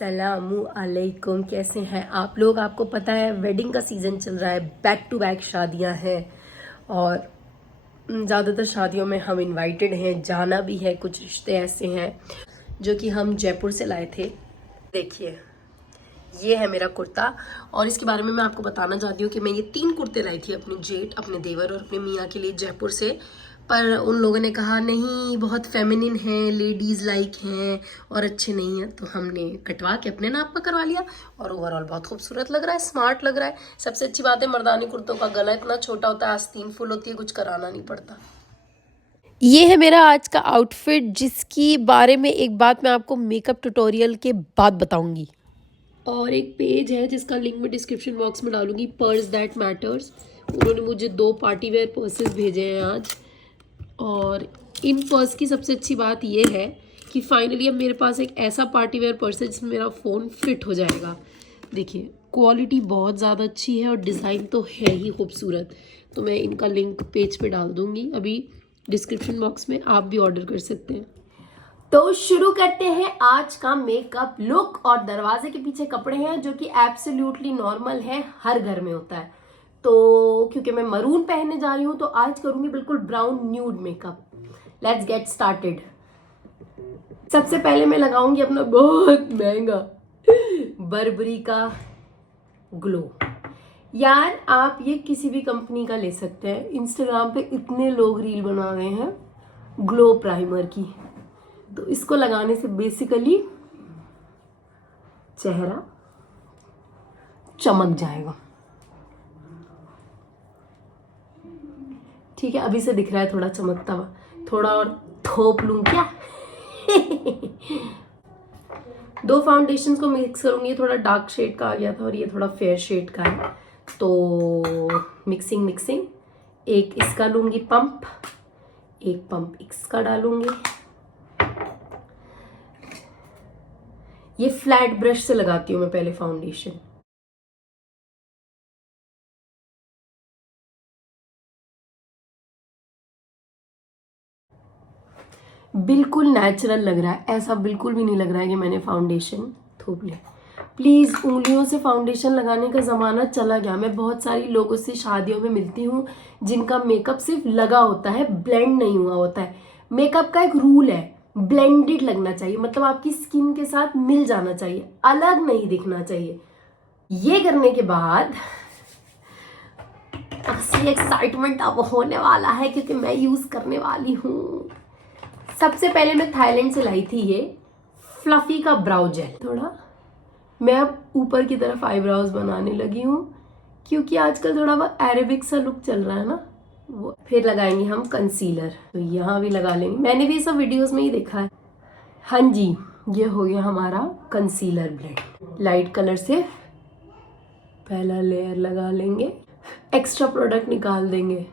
अस्सलामु अलैकुम। कैसे हैं आप लोग? आपको पता है वेडिंग का सीज़न चल रहा है, बैक टू बैक शादियां हैं और ज़्यादातर शादियों में हम इनवाइटेड हैं, जाना भी है। कुछ रिश्ते ऐसे हैं जो कि हम जयपुर से लाए थे। देखिए ये है मेरा कुर्ता और इसके बारे में मैं आपको बताना चाहती हूँ कि मैं ये 3 कुर्ते लाई थी अपने जेठ, अपने देवर और अपने मियाँ के लिए जयपुर से। पर उन लोगों ने कहा नहीं, बहुत फेमिनिन है, लेडीज़ लाइक हैं और अच्छे नहीं हैं, तो हमने कटवा के अपने नाप का करवा लिया और ओवरऑल बहुत खूबसूरत लग रहा है, स्मार्ट लग रहा है। सबसे अच्छी बात है मर्दानी कुर्तों का गला इतना छोटा होता है, आस्तीन फुल होती है, कुछ कराना नहीं पड़ता। ये है मेरा आज का आउटफिट, जिसकी बारे में एक बात मैं आपको मेकअप ट्यूटोरियल के बाद बताऊंगी। और एक पेज है जिसका लिंक मैं डिस्क्रिप्शन बॉक्स में डालूंगी, पर्स दैट मैटर्स। उन्होंने मुझे 2 पार्टी वेयर पर्सेस भेजे हैं आज। और इन पर्स की सबसे अच्छी बात ये है कि फाइनली अब मेरे पास एक ऐसा पार्टी वेयर पर्स है जिसमें मेरा फ़ोन फिट हो जाएगा। देखिए क्वालिटी बहुत ज़्यादा अच्छी है और डिज़ाइन तो है ही खूबसूरत। तो मैं इनका लिंक पेज पे डाल दूँगी अभी डिस्क्रिप्शन बॉक्स में, आप भी ऑर्डर कर सकते हैं। तो शुरू करते हैं आज का मेकअप लुक। और दरवाजे के पीछे कपड़े हैं जो कि एब्सोल्युटली नॉर्मल है, हर घर में होता है। तो क्योंकि मैं मरून पहनने जा रही हूँ तो आज करूंगी बिल्कुल brown nude makeup. Let's get started. सबसे पहले मैं लगाऊंगी अपना बहुत महंगा बर्बरी का ग्लो। यार आप ये किसी भी कंपनी का ले सकते हैं, इंस्टाग्राम पे इतने लोग रील बना रहे हैं ग्लो प्राइमर की। तो इसको लगाने से बेसिकली चेहरा चमक जाएगा। ठीक है, अभी से दिख रहा है थोड़ा चमकता हुआ, थोड़ा और थोप लूं क्या? 2 फाउंडेशन को मिक्स करूंगी। थोड़ा डार्क शेड का आ गया था और ये थोड़ा फेयर शेड का है, तो मिक्सिंग। एक इसका लूंगी पंप, एक पंप इसका डालूंगी। ये फ्लैट ब्रश से लगाती हूँ मैं पहले फाउंडेशन। बिल्कुल नेचुरल लग रहा है, ऐसा बिल्कुल भी नहीं लग रहा है कि मैंने फाउंडेशन थोप लिया। प्लीज़ उंगलियों से फाउंडेशन लगाने का ज़माना चला गया। मैं बहुत सारी लोगों से शादियों में मिलती हूँ जिनका मेकअप सिर्फ लगा होता है, ब्लेंड नहीं हुआ होता है। मेकअप का एक रूल है, ब्लेंडेड लगना चाहिए, मतलब आपकी स्किन के साथ मिल जाना चाहिए, अलग नहीं दिखना चाहिए। ये करने के बाद असली एक्साइटमेंट अब होने वाला है क्योंकि मैं यूज़ करने वाली हूँ। सबसे पहले मैं थाईलैंड से लाई थी ये फ्लफी का ब्राउ जेल। थोड़ा मैं अब ऊपर की तरफ आईब्राउज बनाने लगी हूँ क्योंकि आजकल थोड़ा वो अरेबिक सा लुक चल रहा है ना वो। फिर लगाएंगे हम कंसीलर, तो यहाँ भी लगा लेंगे, मैंने भी सब वीडियोस में ही देखा है। हाँ जी, ये हो गया हमारा कंसीलर ब्लेंड। लाइट कलर से पहला लेयर लगा लेंगे, एक्स्ट्रा प्रोडक्ट निकाल देंगे।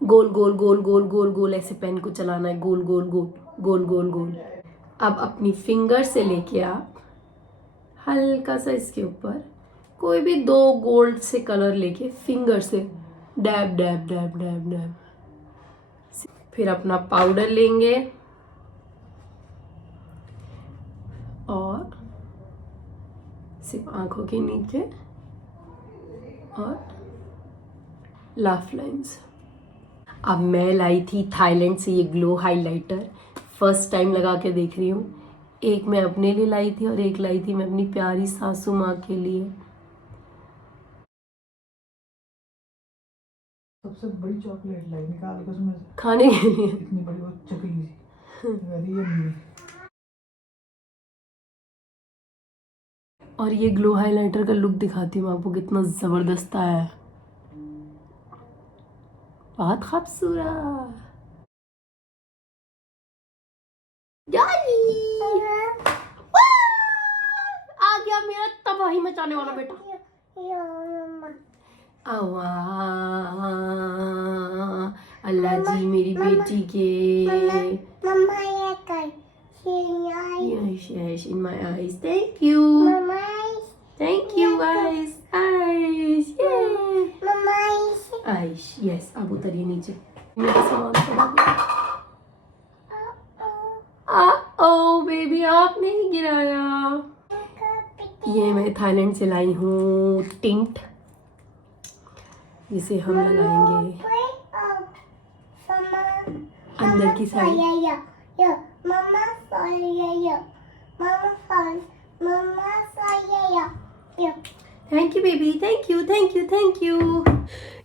गोल गोल गोल गोल गोल गोल ऐसे पेन को चलाना है, गोल गोल गोल गोल गोल गोल। अब अपनी फिंगर से लेके आप हल्का सा इसके ऊपर कोई भी 2 गोल्ड से कलर लेके फिंगर से dab dab dab dab dab. फिर अपना पाउडर लेंगे और सिर्फ आंखों के नीचे और लाफ लाइंस। अब मैं लाई थी थाईलैंड से ये ग्लो हाइलाइटर, फर्स्ट टाइम लगा के देख रही हूँ। एक मैं अपने लिए लाई थी और एक लाई थी मैं अपनी प्यारी सासू माँ के लिए। सबसे बड़ी चॉकलेट लाई निकाल के उसमें खाने के लिए। इतनी बड़ी वो चकली सी वेरी यम्मी। और ये ग्लो हाइलाइटर का लुक दिखाती हूँ आपको, कितना जबरदस्त आया है, बहुत खूबसूरत। आ गया मेरा तबाही मचाने वाला बेटा। आवा अल्लाह जी मेरी बेटी के। Yes, yes, in my eyes. Thank you. Thank you, guys. Eyes. Yeah. Eyes. Yes. अब उतरिए नीचे। मेरा सामान पड़ा गया। ओ बेबी, आपने ही गिराया। ये मैं थाईलैंड से लाई हूँ टिंट, जिसे हम लगाएंगे अंदर की side. Thank you baby, thank you thank you thank you.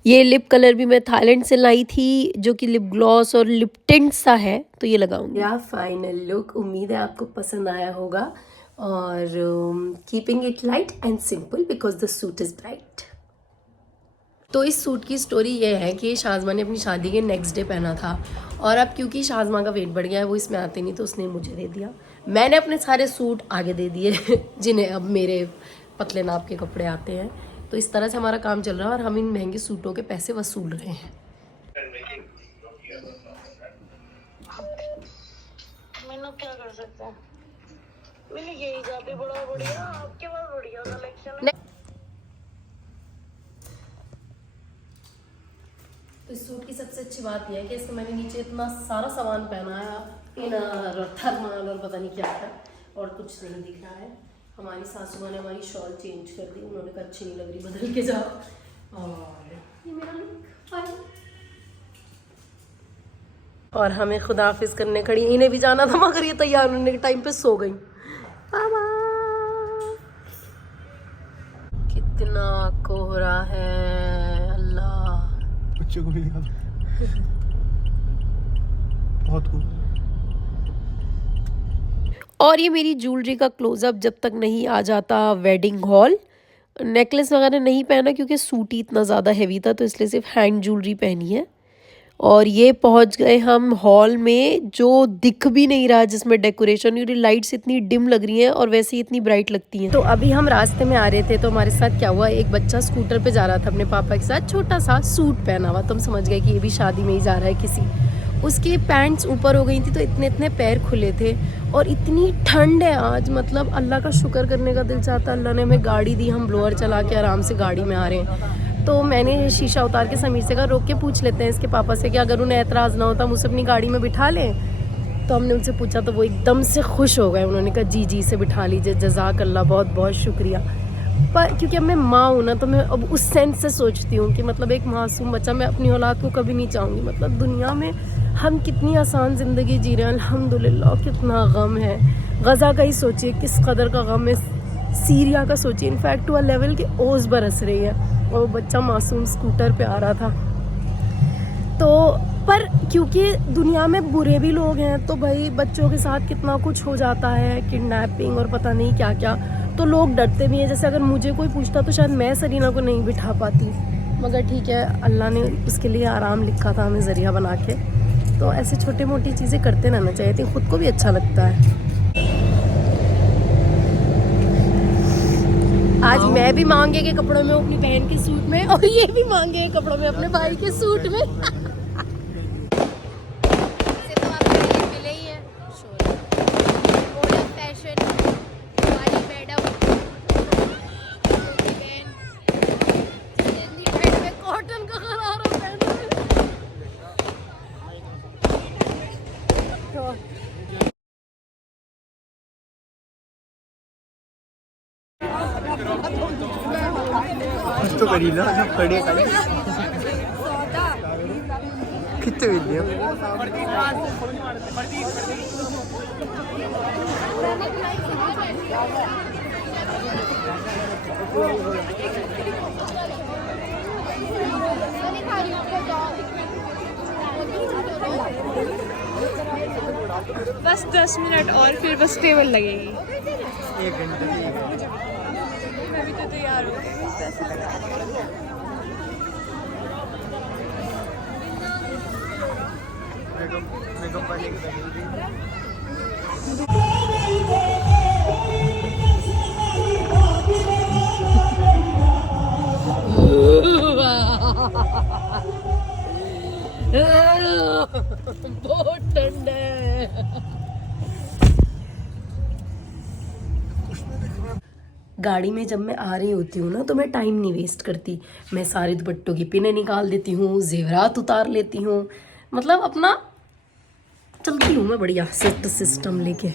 ये लिप कलर भी मैं थाईलैंड से लाई थी, जो कि लिप ग्लॉस और लिप टिंट सा है, तो ये लगाऊंगी। या फाइनल लुक, उम्मीद है आपको पसंद आया होगा। और keeping it light and simple because the suit is bright. तो इस सूट की स्टोरी ये है कि शाज़मा ने अपनी शादी के नेक्स्ट डे पहना था, और अब क्योंकि शाज़मा का वेट बढ़ गया है, वो इसमें आते नहीं, तो उसने मुझे दे दिया। मैंने अपने सारे सूट आगे दे दिए जिन्हें अब मेरे पतले नाप के कपड़े आते हैं। तो इस तरह से हमारा काम चल रहा है, और हम इन महंगे सूटों के पैसे वसूल रहे हैं। मैंने क्या कर सकता है, मैंने यही जाते बड़ा बढ़िया, आपके पास बढ़िया कलेक्शन है। तो इस सूट की सबसे अच्छी बात यह है कि इसमें मैंने नीचे इतना सारा सामान पहना है, इनर और थर्मल और पता नहीं क्या था, और कुछ नहीं दिख रहा है। हमारी सासू माँ ने हमारी शॉल चेंज कर दी, उन्होंने कहा अच्छी नहीं लग रही, बदल के जाओ। और ये मेरा लुक फाइन। और हमें खुदाफिज करने खड़ी, इन्हें भी जाना था मगर ये तैयार होने के टाइम पे सो गई। कितना कोहरा है, अल्लाह। बच्चे को भी दिखा दो। बहुत खूब। और ये मेरी ज्वेलरी का क्लोजअप जब तक नहीं आ जाता वेडिंग हॉल। नेकलेस वगैरह नहीं पहना क्योंकि सूट ही इतना ज़्यादा हैवी था, तो इसलिए सिर्फ हैंड ज्वेलरी पहनी है। और ये पहुंच गए हम हॉल में, जो दिख भी नहीं रहा, जिसमें डेकोरेशन, ये लाइट्स इतनी डिम लग रही हैं और वैसे ही इतनी ब्राइट लगती हैं। तो अभी हम रास्ते में आ रहे थे, तो हमारे साथ क्या हुआ, एक बच्चा स्कूटर पे जा रहा था अपने पापा के साथ, छोटा सा सूट पहना हुआ, तो हम समझ गए कि ये भी शादी में ही जा रहा है किसी। उसके पैंट्स ऊपर हो गई थी, तो इतने इतने पैर खुले थे, और इतनी ठंड है आज, मतलब अल्लाह का शुक्र करने का दिल चाहता। अल्लाह ने हमें गाड़ी दी, हम ब्लोअर चला के आराम से गाड़ी में आ रहे हैं। तो मैंने शीशा उतार के समीर से कहा रोक के पूछ लेते हैं इसके पापा से कि अगर उन्हें एतराज़ ना होता हम उसे अपनी गाड़ी में बिठा लें। तो हमने उनसे पूछा, तो वो एकदम से खुश हो गए, उन्होंने कहा जी जी से बिठा लीजिए, जज़ाक अल्लाह, बहुत बहुत शुक्रिया। पर क्योंकि अब मैं माँ हूँ ना, तो मैं अब उस सेंस से सोचती हूँ कि मतलब एक मासूम बच्चा, मैं अपनी औलाद को कभी नहीं चाहूँगी। मतलब दुनिया में हम कितनी आसान ज़िंदगी जी रहे हैं, अल्हम्दुलिल्लाह, कितना गम है। गज़ा का ही सोचिए किस कदर का गम है, सीरिया का सोचिए, इनफैक्ट टू अ लेवल के ओस बरस रही है, और वो बच्चा मासूम स्कूटर पे आ रहा था। तो पर क्योंकि दुनिया में बुरे भी लोग हैं, तो भाई बच्चों के साथ कितना कुछ हो जाता है, किडनैपिंग और पता नहीं क्या क्या, तो लोग डरते भी हैं। जैसे अगर मुझे कोई पूछता तो शायद मैं सरीना को नहीं बिठा पाती, मगर ठीक है, अल्लाह ने उसके लिए आराम लिखा था हमें ज़रिया बना के। तो ऐसे छोटी मोटी चीज़ें करते रहना चाहिए, तो खुद को भी अच्छा लगता है। आज मैं भी मांगे के कपड़ों में, अपनी बहन के सूट में, और ये भी मांगे के कपड़ों में अपने भाई के सूट में। कुछ तो करी ना, जब खड़े कितने मिलते हैं। बस 10 मिनट और फिर बस टेबल लगेगी। 1 घंटे मैं भी तो तैयार हो गई। बहुत ठंड है। गाड़ी में जब मैं आ रही होती हूँ ना, तो मैं टाइम नहीं वेस्ट करती, मैं सारे दुपट्टों की पिनें निकाल देती हूँ, जेवरात उतार लेती हूँ, मतलब अपना चलती हूँ मैं बढ़िया सिस्टम लेके।